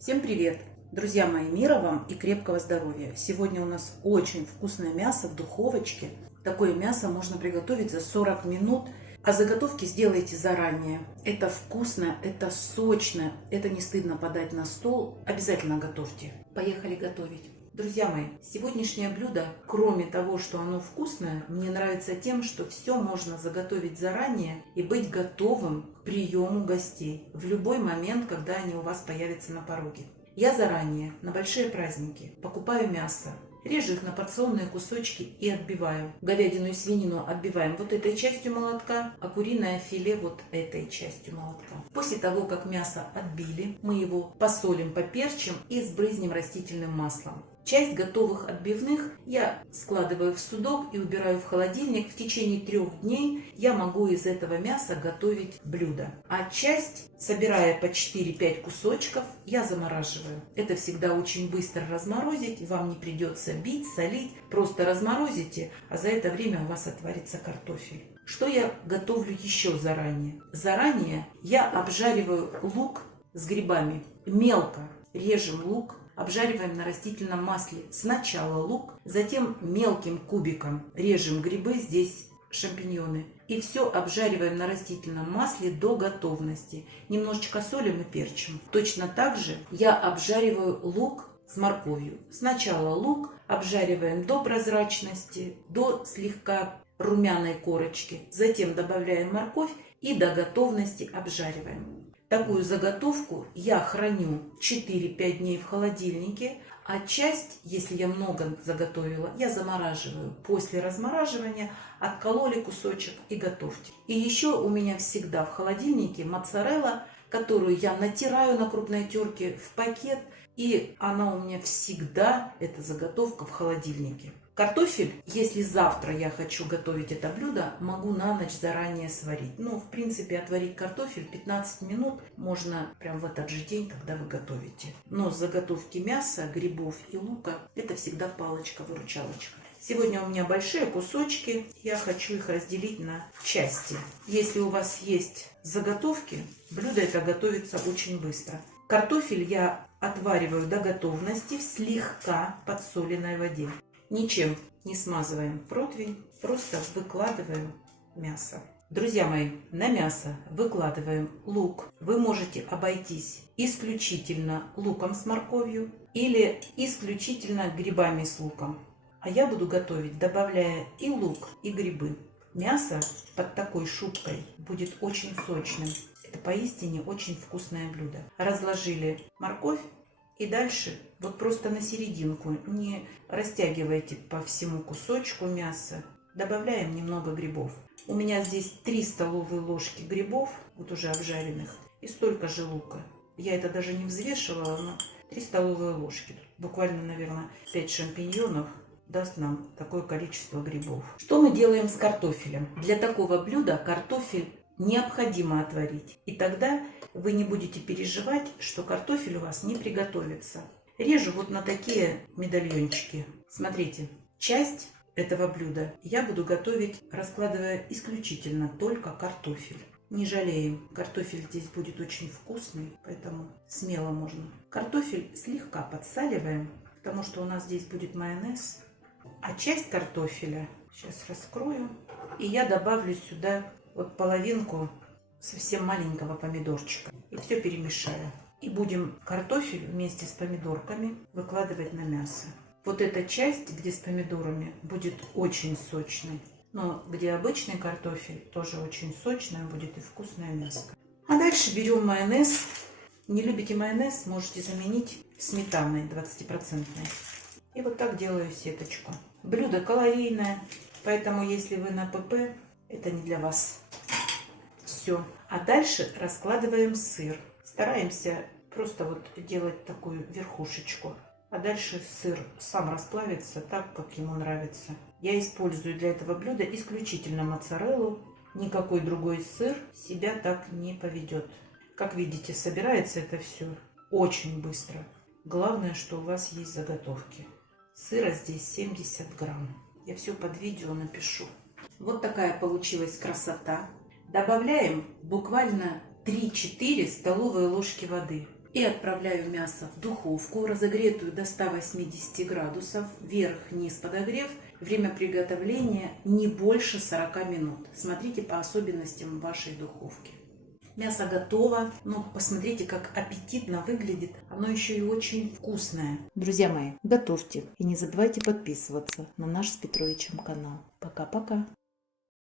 Всем привет! Друзья мои, мира вам и крепкого здоровья! Сегодня у нас очень вкусное мясо в духовочке. Такое мясо можно приготовить за 40 минут, а заготовки сделайте заранее. Это вкусно, это сочно, это не стыдно подать на стол. Обязательно готовьте. Поехали готовить! Друзья мои, сегодняшнее блюдо, кроме того, что оно вкусное, мне нравится тем, что все можно заготовить заранее и быть готовым к приему гостей в любой момент, когда они у вас появятся на пороге. Я заранее на большие праздники покупаю мясо, режу их на порционные кусочки и отбиваю. Говядину и свинину отбиваем вот этой частью молотка, а куриное филе вот этой частью молотка. После того, как мясо отбили, мы его посолим, поперчим и сбрызнем растительным маслом. Часть готовых отбивных я складываю в судок и убираю в холодильник. В течение 3 дней я могу из этого мяса готовить блюдо. А часть, собирая по 4-5 кусочков, я замораживаю. Это всегда очень быстро разморозить, вам не придется бить, солить. Просто разморозите, а за это время у вас отварится картофель. Что я готовлю еще заранее? Заранее я обжариваю лук с грибами. Мелко режем лук. Обжариваем на растительном масле сначала лук, затем мелким кубиком режем грибы, здесь шампиньоны. И все обжариваем на растительном масле до готовности. Немножечко солим и перчим. Точно так же я обжариваю лук с морковью. Сначала лук обжариваем до прозрачности, до слегка румяной корочки. Затем добавляем морковь и до готовности обжариваем. Такую заготовку я храню 4-5 дней в холодильнике, а часть, если я много заготовила, я замораживаю. После размораживания откололи кусочек и готовьте. И еще у меня всегда в холодильнике моцарелла, которую я натираю на крупной терке в пакет, и она у меня всегда, эта заготовка, в холодильнике. Картофель, если завтра я хочу готовить это блюдо, могу на ночь заранее сварить. В принципе, отварить картофель 15 минут можно прям в этот же день, когда вы готовите. Но заготовки мяса, грибов и лука – это всегда палочка-выручалочка. Сегодня у меня большие кусочки, я хочу их разделить на части. Если у вас есть заготовки, блюдо это готовится очень быстро. Картофель я отвариваю до готовности в слегка подсоленной воде. Ничем не смазываем противень, просто выкладываем мясо. Друзья мои, на мясо выкладываем лук. Вы можете обойтись исключительно луком с морковью или исключительно грибами с луком. А я буду готовить, добавляя и лук, и грибы. Мясо под такой шубкой будет очень сочным. Это поистине очень вкусное блюдо. Разложили морковь. И дальше вот просто на серединку, не растягивайте по всему кусочку мяса, добавляем немного грибов. У меня здесь 3 столовые ложки грибов, вот уже обжаренных, и столько же лука. Я это даже не взвешивала, но 3 столовые ложки. Буквально, наверное, 5 шампиньонов даст нам такое количество грибов. Что мы делаем с картофелем? Для такого блюда картофель необходимо отварить. И тогда вы не будете переживать, что картофель у вас не приготовится. Режу вот на такие медальончики. Смотрите, часть этого блюда я буду готовить, раскладывая исключительно только картофель. Не жалеем, картофель здесь будет очень вкусный, поэтому смело можно. Картофель слегка подсаливаем, потому что у нас здесь будет майонез. А часть картофеля сейчас раскрою, и я добавлю сюда вот половинку совсем маленького помидорчика. И все перемешаю. И будем картофель вместе с помидорками выкладывать на мясо. Вот эта часть, где с помидорами, будет очень сочной. Но где обычный картофель, тоже очень сочное будет и вкусное мясо. А дальше берем майонез. Не любите майонез, можете заменить сметаной 20%. И вот так делаю сеточку. Блюдо калорийное, поэтому если вы на ПП, это не для вас. Все. А дальше раскладываем сыр. Стараемся просто вот делать такую верхушечку. А дальше сыр сам расплавится так, как ему нравится. Я использую для этого блюда исключительно моцареллу. Никакой другой сыр себя так не поведет. Как видите, собирается это все очень быстро. Главное, что у вас есть заготовки. Сыра здесь 70 грамм. Я все под видео напишу. Вот такая получилась красота. Добавляем буквально 3-4 столовые ложки воды. И отправляю мясо в духовку, разогретую до 180 градусов, вверх-вниз подогрев. Время приготовления не больше 40 минут. Смотрите по особенностям вашей духовки. Мясо готово. Ну, посмотрите, как аппетитно выглядит. Оно еще и очень вкусное. Друзья мои, готовьте. И не забывайте подписываться на наш с Петровичем канал. Пока-пока.